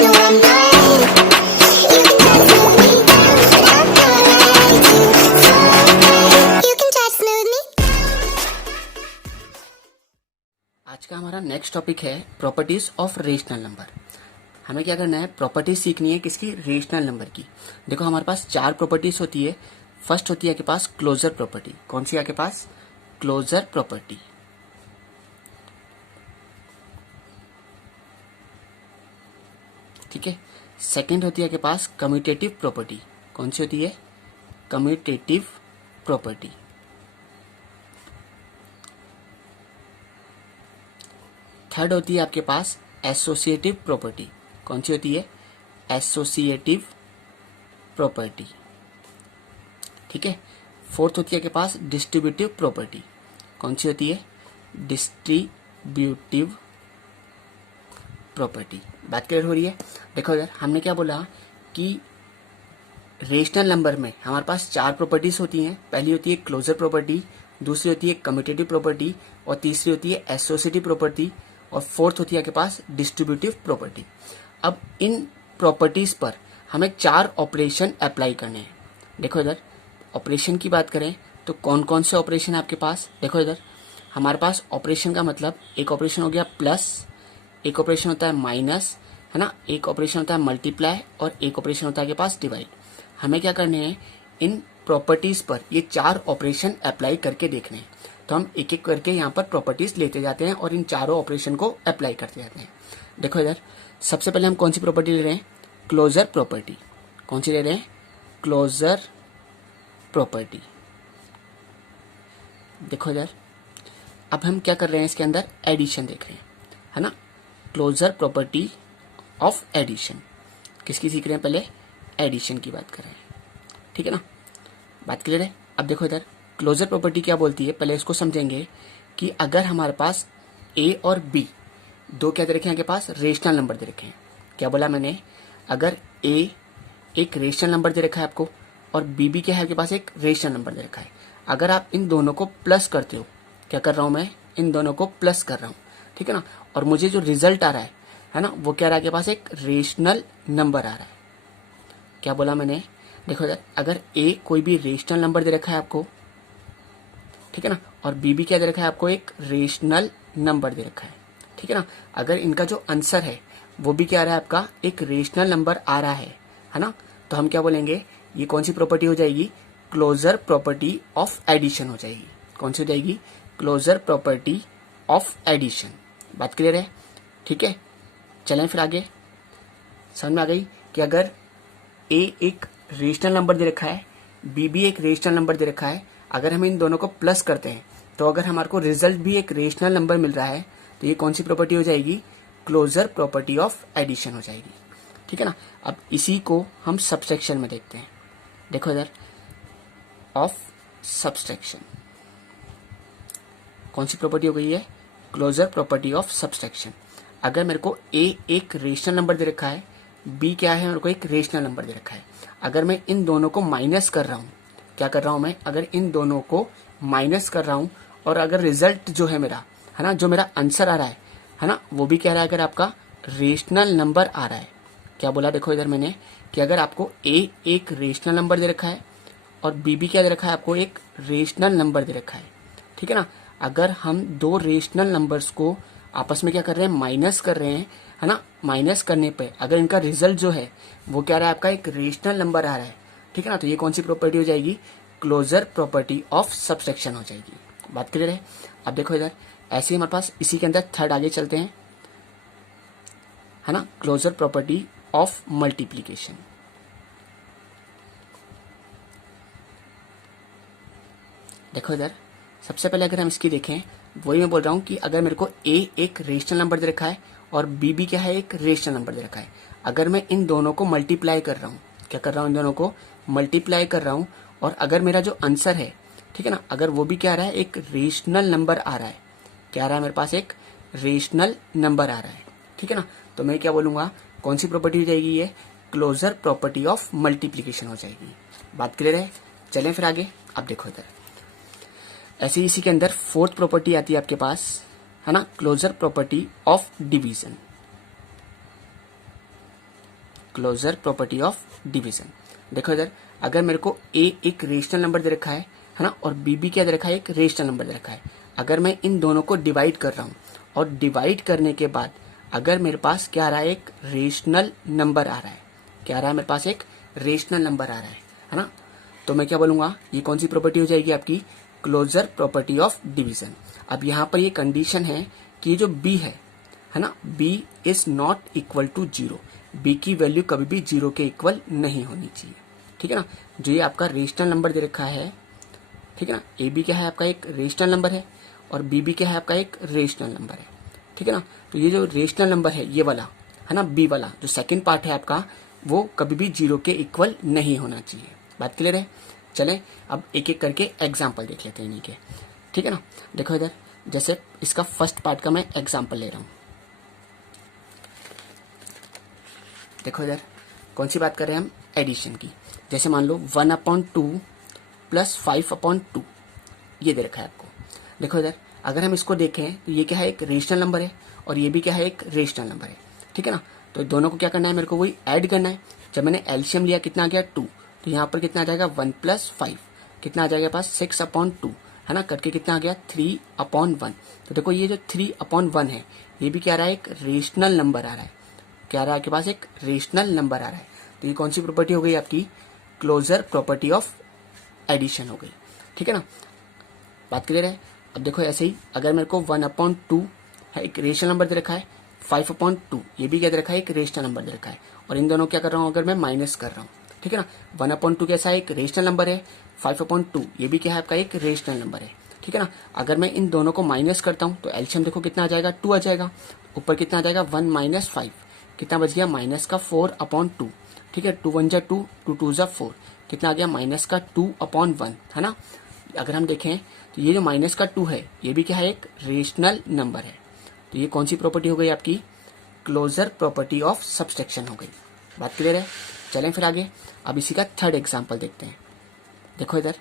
know I'm lying. You can try to smooth me down, but I'm gonna hate you someday. You can try to smooth me. आज का हमारा next topic है properties of rational number. हमें क्या करना है, properties सीखनी है किसकी, रेशनल नंबर की। देखो हमारे पास चार प्रॉपर्टीज होती है। फर्स्ट होती है आपके पास क्लोजर प्रॉपर्टी। कौन सी आपके पास, क्लोजर प्रॉपर्टी। ठीक है। सेकंड होती है आपके पास कम्यूटेटिव प्रॉपर्टी। कौन सी होती है, कम्यूटेटिव प्रॉपर्टी। थर्ड होती है आपके पास एसोसिएटिव प्रॉपर्टी। कौन सी होती है, एसोसिएटिव प्रॉपर्टी। ठीक है। फोर्थ होती है आपके पास डिस्ट्रीब्यूटिव प्रॉपर्टी। कौन सी होती है, डिस्ट्रीब्यूटिव प्रॉपर्टी। बात क्लियर हो रही है। देखो यार, हमने क्या बोला कि रेशनल नंबर में हमारे पास चार प्रॉपर्टीज होती हैं। पहली होती है क्लोजर प्रॉपर्टी, दूसरी होती है कम्यूटेटिव प्रॉपर्टी, और तीसरी होती है एसोसिएटिव प्रॉपर्टी, और फोर्थ होती है आपके पास डिस्ट्रीब्यूटिव प्रॉपर्टी। अब इन प्रॉपर्टीज पर हमें चार ऑपरेशन अप्लाई करने हैं। देखो इधर, ऑपरेशन की बात करें तो कौन कौन से ऑपरेशन है आपके पास। देखो इधर, हमारे पास ऑपरेशन का मतलब एक ऑपरेशन हो गया प्लस, एक ऑपरेशन होता है माइनस, है ना, एक ऑपरेशन होता है मल्टीप्लाई, और एक ऑपरेशन होता है आपके पास डिवाइड। हमें क्या करने हैं, इन प्रॉपर्टीज पर ये चार ऑपरेशन अप्लाई करके देखने हैं। तो हम एक एक करके यहाँ पर प्रॉपर्टीज लेते जाते हैं और इन चारों ऑपरेशन को अप्लाई करते जाते हैं। देखो इधर, सबसे पहले हम कौन सी प्रॉपर्टी ले रहे हैं, क्लोजर प्रॉपर्टी। कौन सी ले रहे हैं, क्लोजर प्रॉपर्टी। देखो इधर, अब हम क्या कर रहे हैं, इसके अंदर एडिशन देख रहे हैं, है ना, क्लोजर प्रॉपर्टी ऑफ एडिशन। किसकी सीख रहे हैं, पहले एडिशन की बात कर रहे हैं। ठीक है ना, बात क्लियर है। अब देखो इधर, क्लोजर प्रॉपर्टी क्या बोलती है, पहले इसको समझेंगे कि अगर हमारे पास ए और बी दो क्या दे रखे हैं आपके पास, रेशनल नंबर दे रखे हैं। क्या बोला मैंने, अगर ए एक रेशनल नंबर दे रखा है आपको और बी भी क्या है आपके पास, एक रेशनल नंबर दे रखा है। अगर आप इन दोनों को प्लस करते हो, क्या कर रहा हूं मैं, इन दोनों को प्लस कर रहा हूं, ठीक है ना, और मुझे जो रिजल्ट आ रहा है ना, वो क्या रहा है आपके पास, एक रेशनल नंबर आ रहा है। क्या बोला मैंने, देखो इधर, अगर ए कोई भी रेशनल नंबर दे रखा है आपको, ठीक है ना, और बी भी क्या दे रखा है आपको, एक रेशनल नंबर दे रखा है। ठीक है ना, अगर इनका जो आंसर है वो भी क्या आ रहा है आपका, एक रेशनल नंबर आ रहा है ना, तो हम क्या बोलेंगे, ये कौन सी प्रॉपर्टी हो जाएगी, क्लोजर प्रॉपर्टी ऑफ एडिशन हो जाएगी। कौन सी हो जाएगी, क्लोजर प्रॉपर्टी ऑफ एडिशन। बात क्लियर है। ठीक है, चलें फिर आगे। समझ में आ गई कि अगर ए एक रेशनल नंबर दे रखा है, बी भी एक रेशनल नंबर दे रखा है, अगर हम इन दोनों को प्लस करते हैं तो अगर हमारे को रिजल्ट भी एक रेशनल नंबर मिल रहा है, तो ये कौन सी प्रॉपर्टी हो जाएगी, क्लोजर प्रॉपर्टी ऑफ एडिशन हो जाएगी। ठीक है ना। अब इसी को हम सबसेक्शन में देखते हैं। देखो इधर, ऑफ सब्सट्रैक्शन कौन सी प्रॉपर्टी हो गई है, क्लोजर प्रॉपर्टी ऑफ सब्सट्रैक्शन। अगर मेरे को ए एक रेशनल नंबर दे रखा है, बी क्या है, मेरे को एक रेशनल नंबर दे रखा है, अगर मैं इन दोनों को माइनस कर रहा हूं, क्या कर रहा हूं मैं, अगर इन दोनों को माइनस कर रहा हूं और अगर रिजल्ट जो है मेरा, है ना, जो मेरा आंसर आ रहा है ना, वो भी कह रहा है अगर आपका रेशनल नंबर आ रहा है। क्या बोला, देखो इधर मैंने, कि अगर आपको ए एक रेशनल नंबर दे रखा है और बी भी क्या दे रखा है आपको, एक रेशनल नंबर दे रखा है। ठीक है ना, अगर हम दो रेशनल नंबर्स को आपस में क्या कर रहे हैं, माइनस कर रहे हैं, है ना, माइनस करने पे अगर इनका रिजल्ट जो है वो क्या रहा है आपका, एक रेशनल नंबर आ रहा है। ठीक है ना, तो ये कौन सी प्रॉपर्टी हो जाएगी, क्लोजर प्रॉपर्टी ऑफ सब्सट्रैक्शन हो जाएगी। बात क्लियर है। अब देखो इधर, ऐसे ही हमारे पास इसी के अंदर थर्ड आगे चलते हैं, है ना, क्लोजर प्रॉपर्टी ऑफ मल्टीप्लीकेशन। देखो इधर, सबसे पहले अगर हम इसकी देखें, वही मैं बोल रहा हूं कि अगर मेरे को ए एक रेशनल नंबर दे रखा है और बी भी क्या है, एक रेशनल नंबर दे रखा है, अगर मैं इन दोनों को मल्टीप्लाई कर रहा हूं, क्या कर रहा हूं, इन दोनों को मल्टीप्लाई कर रहा हूं, और अगर मेरा जो आंसर है, ठीक है ना, अगर वो भी क्या आ रहा है, एक रेशनल नंबर आ रहा है, क्या आ रहा है मेरे पास, एक रेशनल नंबर आ रहा है। ठीक है ना, तो मैं क्या बोलूंगा, कौन सी प्रॉपर्टी हो जाएगी, ये क्लोजर प्रॉपर्टी ऑफ मल्टीप्लीकेशन हो जाएगी। बात क्लियर है। चलें फिर आगे। अब देखो इधर, ऐसे ही इसी के अंदर फोर्थ प्रॉपर्टी आती है आपके पास, है ना, closure property of division. Closure property of division. देखो इधर, अगर मेरे को ए एक रेशनल नंबर दे रखा है ना, और बी भी क्या दे रखा है, एक रेशनल नंबर दे रखा है। अगर मैं इन दोनों को डिवाइड कर रहा हूँ और डिवाइड करने के बाद अगर मेरे पास क्या आ रहा है, एक रेशनल नंबर आ रहा है, क्या आ रहा है मेरे पास, एक रेशनल नंबर आ रहा है ना, तो मैं क्या बोलूंगा, ये कौन सी प्रॉपर्टी हो जाएगी आपकी, क्लोजर प्रॉपर्टी ऑफ डिवीजन। अब यहाँ पर ये कंडीशन है कि जो बी है ना, B is not equal to zero, B की वैल्यू कभी भी जीरो के इक्वल नहीं होनी चाहिए, ठीक है ना। जो ये आपका रेशनल नंबर दे रखा है, ठीक है ना, ए बी क्या है आपका, एक रेशनल नंबर है, और बी भी क्या है आपका, एक रेशनल नंबर है, ठीक है ना। तो ये जो रेशनल नंबर है ये वाला है ना, बी वाला जो सेकंड पार्ट है आपका, वो कभी भी जीरो के इक्वल नहीं होना चाहिए। बात क्लियर है। चलें अब एक एक करके एग्जाम्पल देख लेते हैं इन्हीं के, ठीक है ना। देखो इधर, जैसे इसका फर्स्ट पार्ट का मैं एग्जाम्पल ले रहा हूं। देखो इधर कौन सी बात कर रहे हैं हम, एडिशन की। जैसे मान लो 1/2 प्लस 5/2 ये दे रखा है आपको। देखो इधर, अगर हम इसको देखें तो ये क्या है, एक रेशनल नंबर है, और ये भी क्या है, एक रेशनल नंबर है, ठीक है ना। तो दोनों को क्या करना है, मेरे को वही ऐड करना है। जब मैंने एलसीएम लिया कितना आ गया, 2, तो यहाँ पर कितना आ जाएगा, 1 + 5 कितना आ जाएगा पास, 6/2 है ना, करके कितना आ गया, 3/1। तो देखो ये जो 3/1 है, ये भी क्या आ रहा है, एक रेशनल नंबर आ रहा है, क्या आ रहा है आपके पास, एक रेशनल नंबर आ रहा है। तो ये कौन सी प्रॉपर्टी हो गई आपकी, क्लोजर प्रॉपर्टी ऑफ एडिशन हो गई, ठीक है ना। बात क्लियर है। अब देखो ऐसे ही, अगर मेरे को 1/2 है, एक रेशनल नंबर दे रखा है, 5/2 ये भी क्या दे रखा है, एक रेशनल नंबर दे रखा है, और इन दोनों क्या कर रहा हूँ, अगर मैं माइनस कर रहा हूँ, ठीक है ना। 1/2 कैसा है, एक रेशनल नंबर है, 5/2 ये भी क्या है आपका, एक रेशनल नंबर है, ठीक है ना। अगर मैं इन दोनों को माइनस करता हूँ तो एलसीएम देखो कितना आ जाएगा, 2 आ जाएगा, ऊपर कितना आ जाएगा, 1 - 5 कितना बच गया, माइनस का 4/2, ठीक है, 2 × 1 = 2, 2 × 2 = 4 कितना आ गया, माइनस का 2/1 है ना। अगर हम देखें तो ये जो माइनस का 2 है, ये भी क्या है, एक रेशनल नंबर है। तो ये कौन सी प्रॉपर्टी हो गई आपकी, क्लोजर प्रॉपर्टी ऑफ सब्सट्रैक्शन हो गई। बात क्लियर है। चलें फिर आगे, अब इसी का थर्ड एग्जांपल देखते हैं। देखो इधर,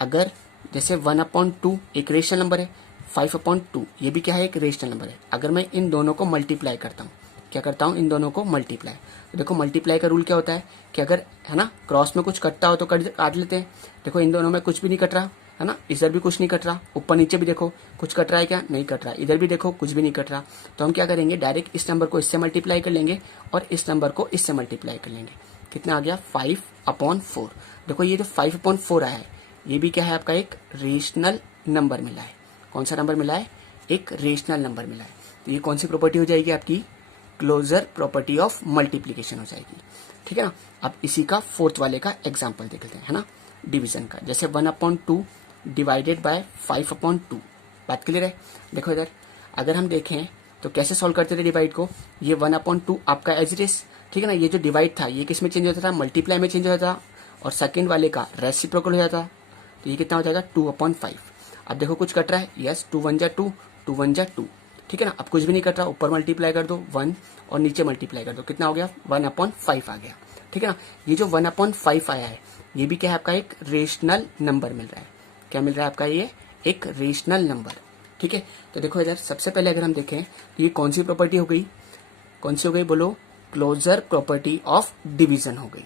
अगर जैसे 1/2 एक रेशनल नंबर है, 5/2 ये भी क्या है, एक रेशनल नंबर है। अगर मैं इन दोनों को मल्टीप्लाई करता हूँ, क्या करता हूँ, इन दोनों को मल्टीप्लाई। तो देखो मल्टीप्लाई का रूल क्या होता है कि अगर है ना क्रॉस में कुछ कटता हो तो काट लेते हैं। देखो इन दोनों में कुछ भी नहीं कट रहा है ना, इधर भी कुछ नहीं कट रहा, ऊपर नीचे भी देखो कुछ कट रहा है क्या, नहीं कट रहा, इधर भी देखो कुछ भी नहीं कट रहा। तो हम क्या करेंगे, डायरेक्ट इस नंबर को इससे मल्टीप्लाई कर लेंगे और इस नंबर को इससे मल्टीप्लाई कर लेंगे। कितना आ गया, 5/4। देखो ये जो 5/4 आया है, ये भी क्या है आपका, एक रेशनल नंबर मिला है। कौन सा नंबर मिला है, एक रेशनल नंबर मिला है। तो ये कौन सी प्रॉपर्टी हो जाएगी आपकी, क्लोजर प्रॉपर्टी ऑफ मल्टीप्लीकेशन हो जाएगी, ठीक है ना। अब इसी का फोर्थ वाले का एग्जांपल देख लेते हैं, है ना, डिवीजन का। जैसे 1/2 डिवाइडेड बाय 5/2। बात क्लियर है। देखो इधर, अगर हम देखें तो कैसे सॉल्व करते थे डिवाइड को, ये 1/2 आपका एज इट इज, ठीक है ना। ये जो डिवाइड था ये किस में चेंज होता था, मल्टीप्लाई में चेंज होता था, और सेकंड वाले का रेसिप्रोकल हो जाता। तो ये कितना हो जाएगा, 2/5। अब देखो कुछ कट रहा है, यस, 2 × 1 = 2, 2 × 1 = 2, ठीक है ना। अब कुछ भी नहीं कट रहा, ऊपर मल्टीप्लाई कर दो 1 और नीचे मल्टीप्लाई कर दो, कितना हो गया, 1/5 आ गया, ठीक है ना। ये जो 1/5 आया है, ये भी क्या है आपका, एक रेशनल नंबर मिल रहा है। क्या मिल रहा है आपका, ये एक रेशनल नंबर, ठीक है। तो देखो इधर, सबसे पहले अगर हम देखें तो ये कौन सी प्रॉपर्टी हो गई, कौन सी हो गई बोलो, क्लोजर प्रॉपर्टी ऑफ डिवीजन हो गई,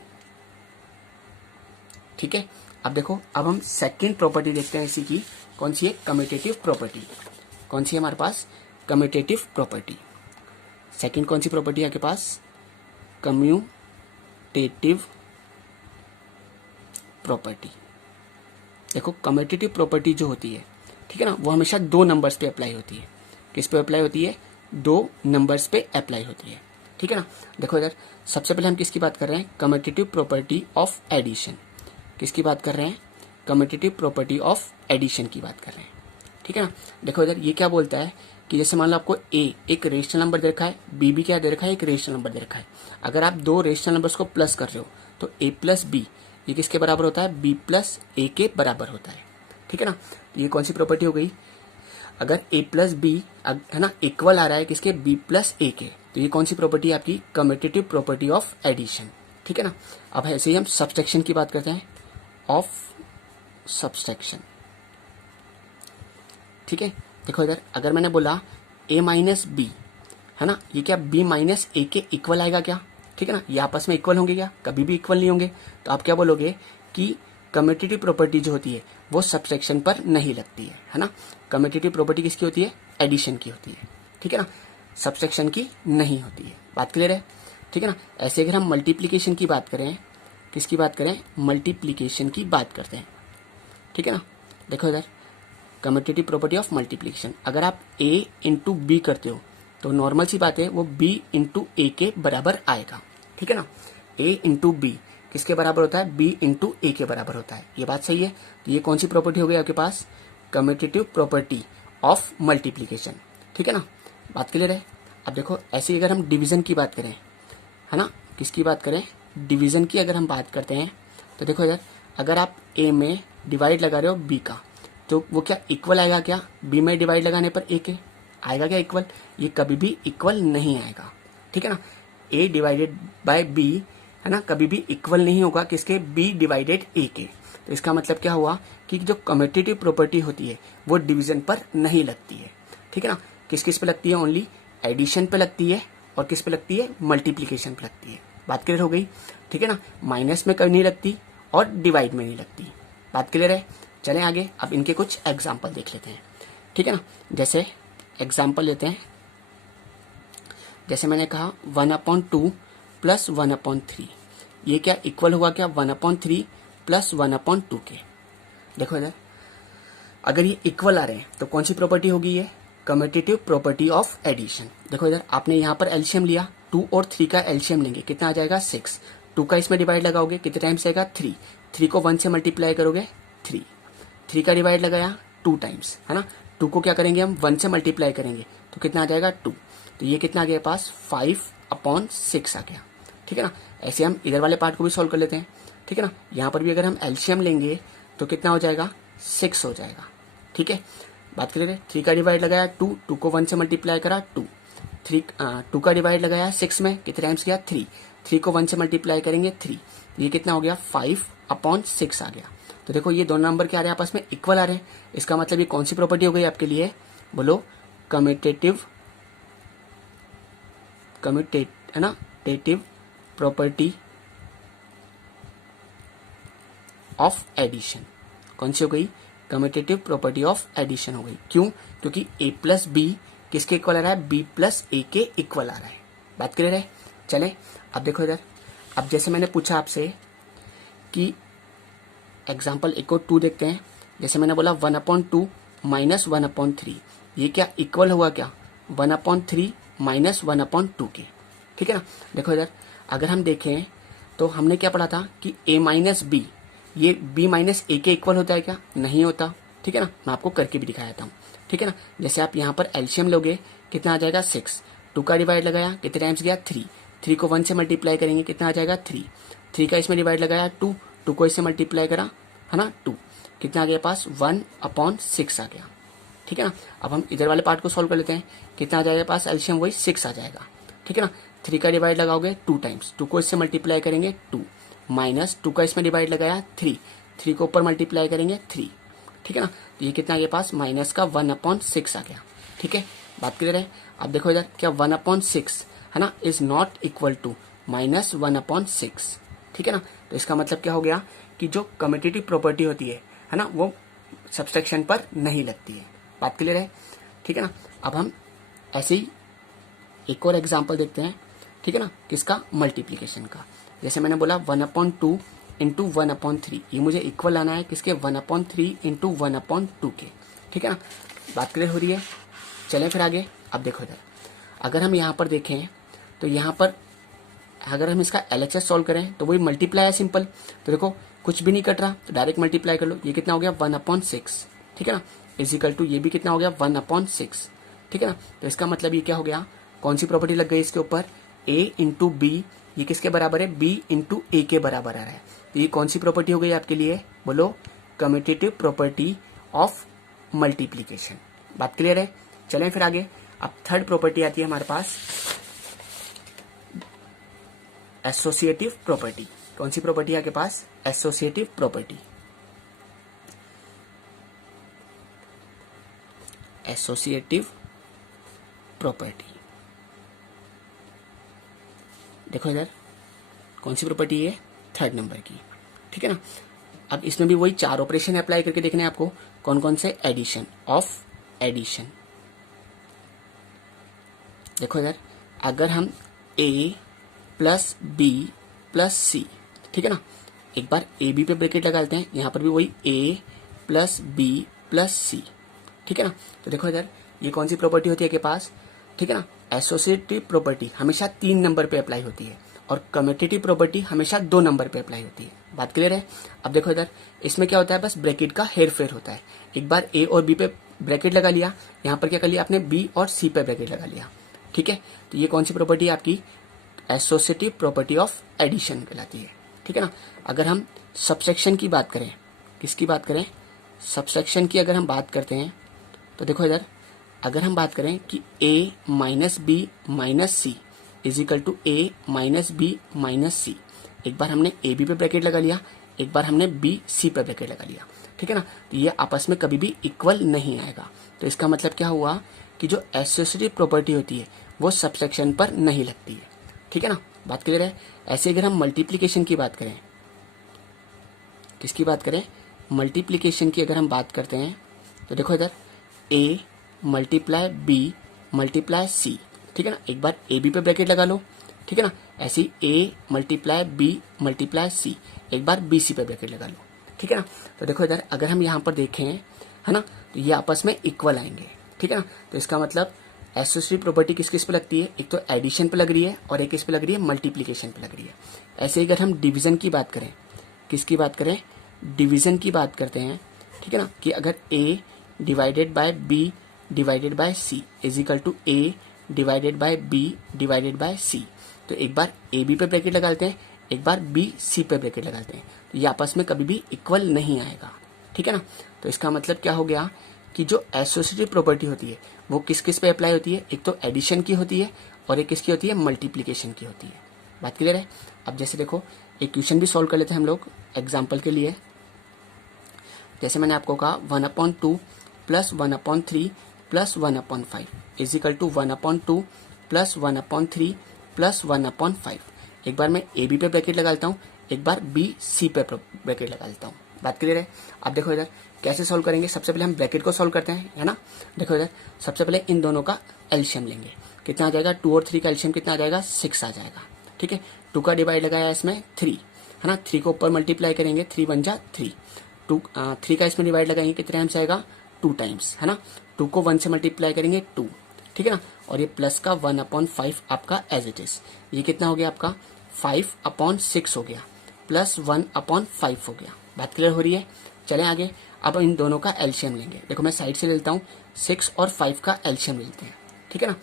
ठीक है। अब देखो, अब हम सेकंड प्रॉपर्टी देखते हैं इसी की, कौन सी है, कम्यूटेटिव प्रॉपर्टी। कौन सी है हमारे पास, कम्यूटेटिव प्रॉपर्टी। सेकंड कौन सी प्रॉपर्टी है आपके पास, कम्यूटेटिव प्रॉपर्टी। देखो कम्यूटेटिव प्रॉपर्टी जो होती है, ठीक है ना, वो हमेशा 2 नंबर्स पे अप्लाई होती है। किस पे अप्लाई होती है, 2 नंबर्स पे अप्लाई होती है, ठीक है ना। देखो इधर, सबसे पहले हम किसकी बात कर रहे हैं, कम्यूटेटिव प्रॉपर्टी ऑफ एडिशन। किसकी बात कर रहे हैं, कम्यूटेटिव प्रॉपर्टी ऑफ एडिशन की बात कर रहे हैं, ठीक है ना। देखो इधर, ये क्या बोलता है कि जैसे मान लो आपको ए एक रेशनल नंबर दे रखा है, बी भी क्या दे रखा है, एक रेशनल नंबर दे रखा है। अगर आप 2 रेशनल नंबर्स को प्लस कर रहे हो तो a + b ये किसके बराबर होता है, b + a के बराबर होता है, ठीक है ना। ये कौन सी प्रॉपर्टी हो गई, अगर a + b है ना इक्वल आ रहा है किसके, b + a के, तो ये कौन सी प्रॉपर्टी है आपकी, कम्यूटेटिव प्रॉपर्टी ऑफ एडिशन, ठीक है ना। अब ऐसे ही हम सब्सट्रैक्शन की बात करते हैं, ऑफ सब्सट्रैक्शन, ठीक है। देखो इधर, अगर मैंने बोला a - b है ना, ये क्या b - a के इक्वल आएगा क्या, ठीक है ना, ये आपस में इक्वल होंगे क्या? कभी भी इक्वल नहीं होंगे। तो आप क्या बोलोगे कि कम्यूटेटिव प्रॉपर्टी जो होती है वो सबट्रैक्शन पर नहीं लगती है ना। कम्यूटेटिव प्रॉपर्टी किसकी होती है? एडिशन की होती है, ठीक है ना, सबट्रैक्शन की नहीं होती है। बात क्लियर है, ठीक है ना। ऐसे अगर हम मल्टीप्लीकेशन की बात करें, किसकी बात करें? मल्टीप्लीकेशन की बात करते हैं, ठीक है ना। देखो इधर कम्यूटेटिव प्रॉपर्टी ऑफ मल्टीप्लीकेशन, अगर आप a इंटू बी करते हो तो नॉर्मल सी बात है वो b इंटू ए के बराबर आएगा, ठीक है ना। a इंटू बी किसके बराबर होता है? b इंटू ए के बराबर होता है। ये बात सही है। तो ये कौन सी प्रॉपर्टी हो गई आपके पास? कम्यूटेटिव प्रॉपर्टी ऑफ मल्टीप्लीकेशन, ठीक है ना। बात क्लियर है। अब देखो ऐसे अगर हम डिवीजन की बात करें, है ना, किसकी बात करें? डिवीजन की अगर हम बात करते हैं तो देखो इधर अगर आप a में डिवाइड लगा रहे हो b का, तो वो क्या इक्वल आएगा क्या? b में डिवाइड लगाने पर a के आएगा क्या इक्वल? ये कभी भी इक्वल नहीं आएगा, ठीक है ना। a डिवाइडेड बाय b, है ना, कभी भी इक्वल नहीं होगा किसके? b डिवाइडेड a के। तो इसका मतलब क्या हुआ कि जो कम्यूटेटिव प्रॉपर्टी होती है वो डिवीजन पर नहीं लगती है, ठीक है ना। किस किस पे लगती है? ओनली एडिशन पे लगती है, और किस पे लगती है? मल्टीप्लीकेशन पे लगती है। बात क्लियर हो गई, ठीक है ना। माइनस में कभी नहीं लगती और डिवाइड में नहीं लगती। बात क्लियर है। चलें आगे, अब इनके कुछ एग्जाम्पल देख लेते हैं, ठीक है ना। जैसे एग्जाम्पल लेते हैं, जैसे मैंने कहा 1/2 प्लस 1/3, ये क्या इक्वल हुआ क्या? 1/3 प्लस 1/2 के। देखो इधर अगर ये इक्वल आ रहे हैं तो कौन सी प्रॉपर्टी होगी? ये कम्यूटेटिव प्रॉपर्टी ऑफ एडिशन। देखो इधर आपने यहाँ पर एलसीएम लिया, 2 और 3 का एलसीएम लेंगे, कितना आ जाएगा? 6। 2 का इसमें डिवाइड लगाओगे कितने टाइम्स आएगा? 3। 3 को 1 से मल्टीप्लाई करोगे 3। 3 का डिवाइड लगाया 2 टाइम्स, है ना। 2 को क्या करेंगे हम? 1 से मल्टीप्लाई करेंगे तो कितना आ जाएगा? 2। तो ये कितना आ गया पास? 5/6 आ गया, ठीक है ना। ऐसे हम इधर वाले पार्ट को भी सोल्व कर लेते हैं, ठीक है ना। यहाँ पर भी अगर हम एलसीएम लेंगे तो कितना हो जाएगा? 6 हो जाएगा, ठीक है। बात करें 3 का डिवाइड लगाया 2, 2 को 1 से मल्टीप्लाई करा 2। 2 का डिवाइड लगाया 6 में, कितने टाइम्स गया? 3। 3 को 1 से मल्टीप्लाई करेंगे 3। ये कितना हो गया? 5/6 आ गया। तो देखो ये दोनों नंबर क्या आ रहे हैं? आपस में इक्वल आ रहे हैं। इसका मतलब ये कौन सी प्रॉपर्टी हो गई आपके लिए? बोलो कम्यूटेटिव, है ना, टेटिव प्रॉपर्टी ऑफ एडिशन। कौन सी हो गई? कम्यूटेटिव प्रॉपर्टी ऑफ एडिशन हो गई। क्यों? क्योंकि a प्लस बी किसके इक्वल आ रहा है? b प्लस ए के इक्वल आ रहा है। बात क्लियर है। चले अब देखो इधर, अब जैसे मैंने पूछा आपसे कि एग्जाम्पल 1 और 2 देखते हैं। जैसे मैंने बोला 1/2 माइनस 1/3, ये क्या इक्वल हुआ क्या? 1/3 माइनस 1/2 के, ठीक है ना। देखो इधर अगर हम देखें तो हमने क्या पढ़ा था कि a माइनस बी, ये b माइनस ए के इक्वल होता है क्या? नहीं होता, ठीक है ना। मैं आपको करके भी दिखाया था, ठीक है ना। जैसे आप यहाँ पर एलसीएम लोगे कितना आ जाएगा? 6। 2 का डिवाइड लगाया कितने टाइम्स गया? 3। 3 को 1 से मल्टीप्लाई करेंगे कितना आ जाएगा? 3। 3 का इसमें डिवाइड लगाया 2, 2 को इससे मल्टीप्लाई करा, है ना, 2। कितना आ गया पास? 1/6 आ गया, ठीक है ना। अब हम इधर वाले पार्ट को सोल्व कर लेते हैं। कितना आ जाएगा पास? एलसीएम वही 6 आ जाएगा, ठीक है ना। 3 का डिवाइड लगाओगे 2 टाइम्स, 2 को इससे मल्टीप्लाई करेंगे 2, माइनस 2 का इसमें डिवाइड लगाया 3। 3 को ऊपर मल्टीप्लाई करेंगे 3, ठीक है ना। तो ये कितना आ गया पास? माइनस का 1/6 आ गया, ठीक है। बात क्लियर है। अब देखो इधर क्या 1/6 है ना, is not equal to minus 1/6, ठीक है ना। तो इसका मतलब क्या हो गया कि जो कम्यूटेटिव प्रॉपर्टी होती है ना, वो सबट्रैक्शन पर नहीं लगती है। बात क्लियर है, ठीक है ना। अब हम ऐसे ही एक और एग्जाम्पल देखते हैं, ठीक है ना, किसका? मल्टीप्लीकेशन का। जैसे मैंने बोला 1/2 इंटू 1/3, ये मुझे इक्वल लाना है किसके? 1/3 इंटू 1/2 के, ठीक है ना। बात क्लियर हो रही है। चलें फिर आगे। अब देखो इधर अगर हम यहाँ पर देखें तो यहाँ पर अगर हम इसका LHS सॉल्व करें तो वही मल्टीप्लाई है सिंपल। तो देखो कुछ भी नहीं कट रहा तो डायरेक्ट मल्टीप्लाई कर लो। ये कितना हो गया? 1/6, ठीक है ना, इजिकल टू ये भी कितना हो गया? 1/6, ठीक है ना। तो इसका मतलब ये क्या हो गया? कौन सी प्रॉपर्टी लग गई इसके ऊपर? a इंटू बी, ये किसके बराबर है? b इंटू ए के बराबर आ रहा है। तो ये कौन सी प्रॉपर्टी हो गई आपके लिए? बोलो कम्यूटेटिव प्रॉपर्टी ऑफ मल्टीप्लीकेशन। बात क्लियर है। चलें फिर आगे। अब थर्ड प्रॉपर्टी आती है हमारे पास, एसोसिएटिव प्रॉपर्टी। कौन सी प्रॉपर्टी है आपके पास? Associative property. एसोसिएटिव प्रॉपर्टी देखो इधर कौन सी प्रॉपर्टी है, थर्ड नंबर की, ठीक है ना। अब इसमें भी वही 4 ऑपरेशन अप्लाई करके देखने हैं आपको, कौन कौन से, एडिशन, ऑफ एडिशन। देखो इधर, अगर हम a प्लस बी प्लस सी, ठीक है ना, एक बार ए बी पे ब्रैकेट लगा लेते हैं, यहाँ पर भी वही a प्लस बी प्लस सी, ठीक है ना। तो देखो इधर, ये कौन सी प्रॉपर्टी होती है के पास, ठीक है ना, एसोसिएटिव प्रॉपर्टी हमेशा 3 नंबर पे अप्लाई होती है और कम्यूटेटिव प्रॉपर्टी हमेशा 2 नंबर पे अप्लाई होती है। बात क्लियर है। अब देखो इधर, इसमें क्या होता है, बस ब्रैकेट का हेर फेर होता है। एक बार ए और बी पे ब्रैकेट लगा लिया, यहाँ पर क्या कर लिया आपने, बी और सी पे ब्रैकेट लगा लिया, ठीक है। तो ये कौन सी प्रॉपर्टी है आपकी, एसोसिएटिव प्रॉपर्टी ऑफ एडिशन कहलाती है, ठीक है ना। अगर हम सबसेक्शन की बात करें, किसकी बात करें, सबसेक्शन की अगर हम बात करते हैं, तो देखो इधर, अगर हम बात करें कि a minus B minus C is equal to a minus B minus C, एक बार हमने ए बी पे ब्रैकेट लगा लिया, एक बार हमने बी सी पे ब्रैकेट लगा लिया, ठीक है ना। तो ये आपस में कभी भी इक्वल नहीं आएगा। तो इसका मतलब क्या हुआ कि जो एसोसिएटिव प्रॉपर्टी होती है वो सबसेक्शन पर नहीं लगती है, ठीक है ना। बात क्लियर है। ऐसे अगर हम मल्टीप्लीकेशन की बात करें, किसकी बात करें, मल्टीप्लीकेशन की अगर हम बात करते हैं, तो देखो इधर, a multiply B multiply C, ठीक है ना, एक बार ए बी पे ब्रैकेट लगा लो, ठीक है ना। ऐसे ही a multiply B multiply C, एक बार बी सी पे ब्रैकेट लगा लो, ठीक है ना। तो देखो इधर, अगर हम यहाँ पर देखें, है ना, तो ये आपस में इक्वल आएंगे, ठीक है ना। तो इसका मतलब एसोसिएटिव प्रॉपर्टी किस किस पे लगती है, एक तो एडिशन पे लग रही है और एक किस पे लग रही है, मल्टीप्लीकेशन पे लग रही है। ऐसे ही अगर हम डिवीजन की बात करें, किसकी बात करें, डिवीजन की बात करते हैं, ठीक है ना, कि अगर a divided by b divided by c is equal to a divided by b divided by c, तो एक बार a b पे ब्रैकेट लगाते हैं, एक बार b c पे ब्रैकेट लगाते हैं, तो ये आपस में कभी भी इक्वल नहीं आएगा, ठीक है ना। तो इसका मतलब क्या हो गया कि जो एसोसिएटिव प्रॉपर्टी होती है वो किस किस पे अप्लाई होती है, एक तो एडिशन की होती है और एक किसकी होती है, मल्टीप्लीकेशन की होती है। बात क्लियर है। अब जैसे देखो, एक क्वेश्चन भी सॉल्व कर लेते हैं हम लोग एग्जाम्पल के लिए। जैसे मैंने आपको कहा 1/2 plus 1/3 plus 1/5 is equal to 1/2 plus 1/3 plus 1/5। एक बार मैं ए बी पे ब्रैकेट लगा लेता हूँ, एक बार बी सी पे ब्रैकेट लगा लेता हूँ। बात क्लियर है। अब देखो इधर कैसे सॉल्व करेंगे, सबसे पहले हम ब्रैकेट को सॉल्व करते हैं, है ना। देखो इधर, सबसे पहले इन दोनों का एलसीएम लेंगे, कितना आ जाएगा, 2 और 3 का एलसीएम कितना आ जाएगा, 6 आ जाएगा, ठीक है। 2 का डिवाइड लगाया इसमें 3, है ना, 3 को ऊपर मल्टीप्लाई करेंगे, 3 बन जा 3, 3 का इसमें डिवाइड लगाएंगे, कितने टाइम्स आएगा, 2 टाइम्स, है ना। 2 को 1 से मल्टीप्लाई करेंगे 2, ठीक है ना, और ये प्लस का 1/5 आपका एज इट इज, ये कितना हो गया आपका 5/6 हो गया, प्लस 1/5 हो गया। बात क्लियर हो रही है। चलें आगे। अब इन दोनों का एलसीएम लेंगे। देखो मैं साइड से ले लेता हूँ, 6 और 5 का एलसीएम लेते हैं, ठीक है ना।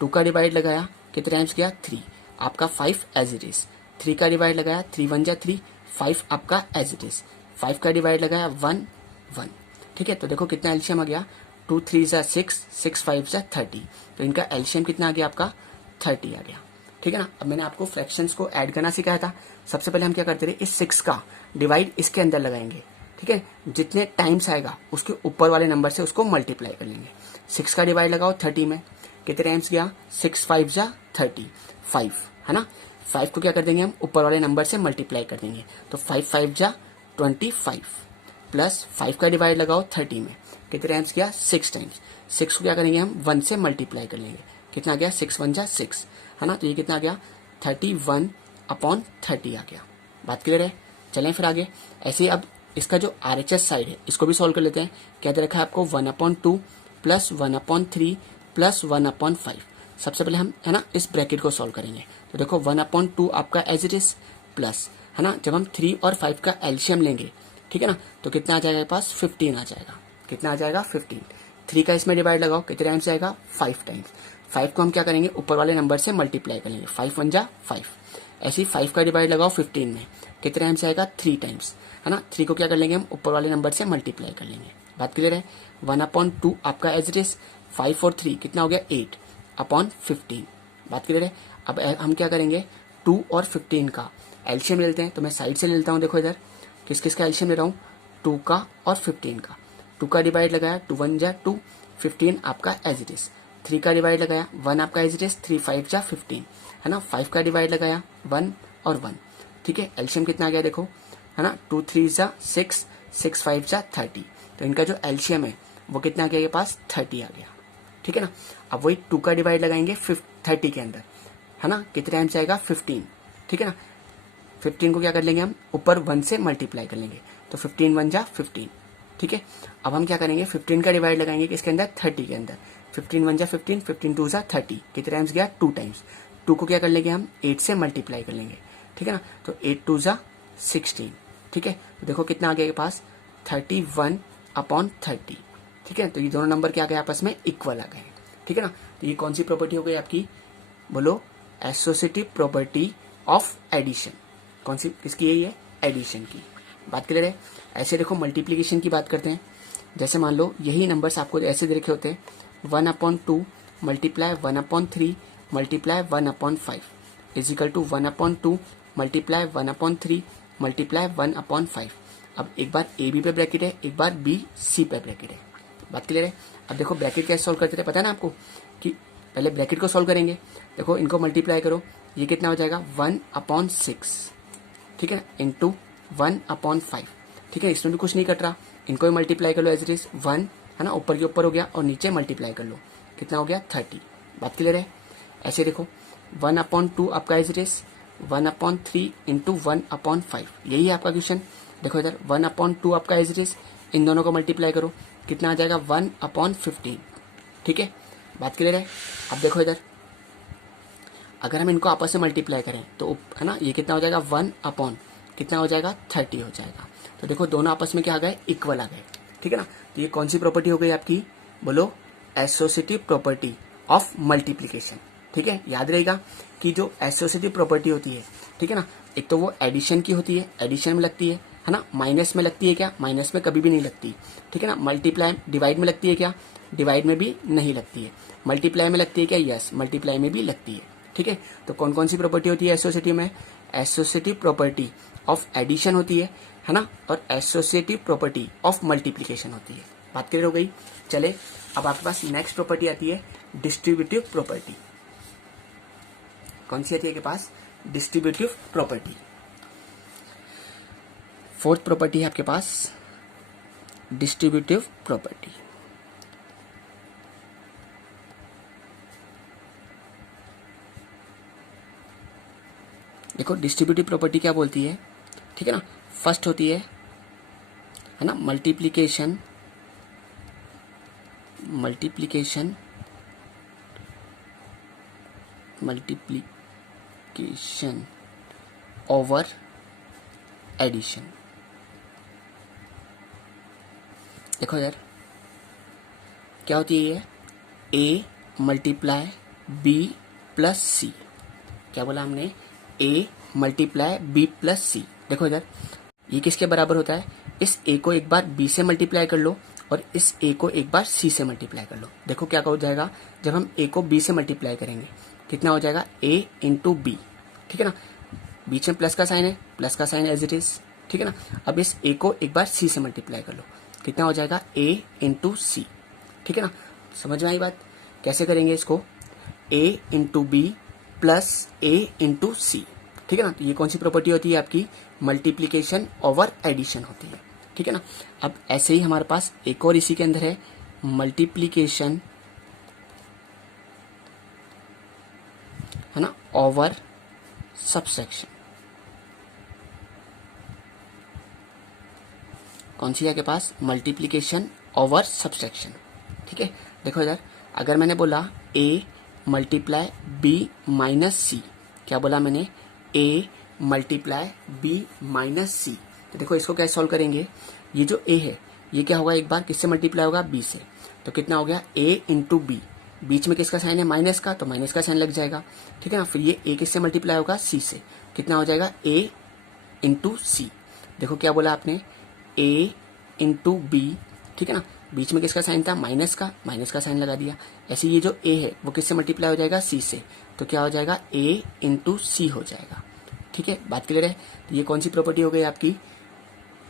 2 का डिवाइड लगाया, कितने टाइम्स गया 3, आपका 5 एज इट इज। 3 का डिवाइड लगाया, 3 1 जा 3, 5 आपका एज इट इज। 5 का डिवाइड लगाया 1 1, ठीक है। तो देखो कितना एलसीएम आ गया, 2 3 जा 6, 6 5 जा 30, तो इनका एलसीएम कितना आ गया आपका 30 आ गया, ठीक है ना। अब मैंने आपको फ्रैक्शंस को ऐड करना सिखाया था। सबसे पहले हम क्या करते थे, इस 6 का डिवाइड इसके अंदर लगाएंगे, ठीक है। जितने टाइम्स आएगा उसके ऊपर वाले नंबर से उसको मल्टीप्लाई कर लेंगे। 6 का डिवाइड लगाओ 30 में, कितने टाइम्स गया, 6 5 जा 30, 5, है ना। 5 को क्या कर देंगे हम, ऊपर वाले नंबर से मल्टीप्लाई कर देंगे, तो 5 5 जा 25, प्लस 5 का डिवाइड लगाओ 30 में, कितने टाइम्स गया 6 टाइम्स। 6 को क्या करेंगे हम 1 से मल्टीप्लाई कर लेंगे, कितना गया 6 1 जा 6, है ना। तो ये कितना आ गया 31/30 आ गया। बात क्लियर है। चलें फिर आगे। ऐसे ही अब इसका जो RHS साइड है इसको भी सॉल्व कर लेते हैं। क्या दे रखा है आपको 1/2 प्लस 1/3 प्लस 1/5। सबसे पहले हम, है ना, इस ब्रैकेट को सॉल्व करेंगे। तो देखो 1/2 आपका एज इट इज, प्लस, है ना, जब हम 3 और 5 का एलसीएम लेंगे, ठीक है ना, तो कितना आ जाएगा पास 15 आ जाएगा। कितना आ जाएगा 15। 3 का इसमें डिवाइड लगाओ, कितने टाइम्स आएगा 5 टाइम्स। 5 को हम क्या करेंगे, ऊपर वाले नंबर से मल्टीप्लाई करेंगे, 5 1 जा 5। ऐसे ही 5 का डिवाइड लगाओ 15 में, कितने टाइम्स आएगा 3 टाइम्स, है ना। 3 को क्या कर लेंगे हम, ऊपर वाले नंबर से मल्टीप्लाई कर लेंगे। बात क्लियर है। 1/2 आपका एज इट इज, 5 और 3 कितना हो गया 8/15। बात क्लियर है। अब हम क्या करेंगे, 2 और 15 का एलसीएम लेते हैं। तो मैं साइड से ले लेता हूँ। देखो इधर किस किस का एलसीएम ले रहा हूँ, 2 का और 15 का। 2 का डिवाइड लगाया, 2 1 जा 2, 15 आपका एज इट इज। 3 का डिवाइड लगाया, 1 आपका एज इट इज, 3 5 जा 15, है ना। 5 का डिवाइड लगाया 1 और 1, ठीक है, एलसीएम कितना आ गया देखो, है ना, 2 3 जा 6, 6 5 जा 30, तो इनका जो एलसीएम है वो कितना आ गया, ये पास 30 आ गया, ठीक है ना। अब वही 2 का डिवाइड लगाएंगे 30 के अंदर, है ना, कितने टाइम्स आएगा 15, ठीक है ना। 15 को क्या कर लेंगे हम, ऊपर 1 से मल्टीप्लाई कर लेंगे, तो 15 1 जा 15, ठीक है। अब हम क्या करेंगे, 15 का डिवाइड लगाएंगे किसके अंदर, 30 के अंदर, 15 1 जा 15, 15 2 जा 30, कितने टाइम्स गया, 2 टाइम्स। 2 को क्या कर लेंगे हम, 8 से मल्टीप्लाई कर लेंगे, ठीक है ना, तो 8 2 जा 16, ठीक है। तो देखो कितना आ गया के पास, 31/30, ठीक है। तो ये दोनों नंबर क्या गए आपस में, इक्वल आ गए, ठीक है ना। तो ये कौन सी प्रॉपर्टी हो गई आपकी, बोलो, एसोसिएटिव प्रॉपर्टी ऑफ एडिशन। कौन सी, किसकी है ये, एडिशन की। बात क्लियर है। ऐसे देखो मल्टीप्लीकेशन की बात करते हैं, जैसे मान लो यही नंबर्स आपको ऐसे दे रखे होते हैं, 1/2 multiply 1/3 multiply 1/5 is equal to 1/2 multiply 1/3 multiply 1/5। अब एक बार ए बी पे ब्रैकेट है, एक बार बी सी पे ब्रैकेट है। बात क्लियर है। अब देखो ब्रैकेट कैसे सॉल्व करते थे, पता है ना आपको, कि पहले ब्रैकेट को सॉल्व करेंगे, देखो इनको मल्टीप्लाई करो, ये कितना हो जाएगा 1/6, ठीक है ना, इंटू 1/5, ठीक है। इसमें भी कुछ नहीं कट रहा, इनको भी मल्टीप्लाई कर लो एज इट इज, 1 है ना, ऊपर के ऊपर हो गया और नीचे मल्टीप्लाई कर लो, कितना हो गया 30। बात क्लियर है। ऐसे देखो 1/2 आपका एज इट इज 1/3 इंटू 1/5, यही है आपका क्वेश्चन। देखो इधर 1/2 आपका एज इट इज, इन दोनों को मल्टीप्लाई करो, कितना आ जाएगा 1/15, ठीक है। बात क्लियर है। अब देखो इधर अगर हम इनको आपस में मल्टीप्लाई करें तो है ना, ये कितना हो जाएगा 1/ कितना हो जाएगा 30 हो जाएगा। तो देखो दोनों आपस में क्या आ गए, इक्वल आ गए, ठीक है ना। तो ये कौन सी प्रॉपर्टी हो गई आपकी, बोलो, एसोसिएटिव प्रॉपर्टी ऑफ मल्टीप्लीकेशन, ठीक है। याद रहेगा कि जो एसोसिएटिव प्रॉपर्टी होती है, ठीक है ना, एक तो वो एडिशन की होती है, एडिशन में लगती है ना, माइनस में लगती है क्या, माइनस में कभी भी नहीं लगती, ठीक है ना। मल्टीप्लाई डिवाइड में लगती है क्या, डिवाइड में भी नहीं लगती है। मल्टीप्लाई में लगती है क्या, यस, मल्टीप्लाई में भी लगती है, ठीक है। तो कौन कौन सी प्रॉपर्टी होती है एसोसिएटिव में, एसोसिएटिव प्रॉपर्टी ऑफ एडिशन होती है ना, और एसोसिएटिव प्रॉपर्टी ऑफ मल्टीप्लीकेशन होती है। बात क्लियर हो गई। चले अब आपके पास नेक्स्ट प्रॉपर्टी आती है डिस्ट्रीब्यूटिव प्रॉपर्टी। कौन सी आती है आपके पास, डिस्ट्रीब्यूटिव प्रॉपर्टी। फोर्थ प्रॉपर्टी है आपके पास डिस्ट्रीब्यूटिव प्रॉपर्टी। देखो डिस्ट्रीब्यूटिव प्रॉपर्टी क्या बोलती है, ठीक है ना। फर्स्ट होती है ना, मल्टीप्लीकेशन ओवर एडिशन। देखो यार क्या होती है ये, ए मल्टीप्लाई बी प्लस सी। क्या बोला हमने, ए मल्टीप्लाई बी प्लस सी। देखो इधर ये किसके बराबर होता है, इस ए को एक बार बी से मल्टीप्लाई कर लो और इस ए को एक बार सी से मल्टीप्लाई कर लो। देखो क्या हो जाएगा, जब हम ए को बी से मल्टीप्लाई करेंगे कितना हो जाएगा, ए इंटू बी, ठीक है ना। बीच में प्लस का साइन है, प्लस का साइन एज इट इज, ठीक है ना। अब इस ए को एक बार सी से मल्टीप्लाई कर लो, कितना हो जाएगा, ए इंटू सी, ठीक है ना। समझ में आई बात, कैसे करेंगे इसको, ए इंटू बी प्लस ए इंटू सी, ठीक है ना। तो ये कौन सी प्रॉपर्टी होती है आपकी, मल्टीप्लीकेशन ओवर एडिशन होती है, ठीक है ना। अब ऐसे ही हमारे पास एक और इसी के अंदर है मल्टीप्लीकेशन, है ना, ओवर सबसेक्शन। कौन सी है आपके पास, मल्टीप्लीकेशन ओवर सबसेक्शन, ठीक है। देखो इधर अगर मैंने बोला ए मल्टीप्लाई बी माइनस सी, क्या बोला मैंने, ए मल्टीप्लाई बी माइनस सी। तो देखो इसको कैसे सॉल्व करेंगे, ये जो ए है ये क्या होगा, एक बार किससे मल्टीप्लाई होगा, बी से, तो कितना हो गया, ए इंटू बी, बीच में किसका साइन है, माइनस का, तो माइनस का साइन लग जाएगा, ठीक है ना। फिर ये ए किससे मल्टीप्लाई होगा, सी से, कितना हो जाएगा, ए इंटू सी। देखो क्या बोला आपने, ए इंटू बी, ठीक है ना, बीच में किसका साइन था, माइनस का साइन लगा दिया। ऐसे ये जो ए है वो किससे मल्टीप्लाई हो जाएगा, सी से, तो क्या हो जाएगा, ए इंटू सी हो जाएगा, ठीक है। बात क्लियर है। तो ये कौन सी प्रॉपर्टी हो गई आपकी,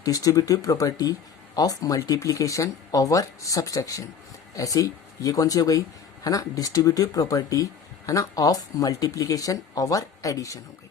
distributive property of multiplication over subtraction. ऐसे ही ये कौन सी हो गई, है ना, डिस्ट्रीब्यूटिव प्रॉपर्टी, है ना, ऑफ मल्टीप्लीकेशन ओवर एडिशन हो गई।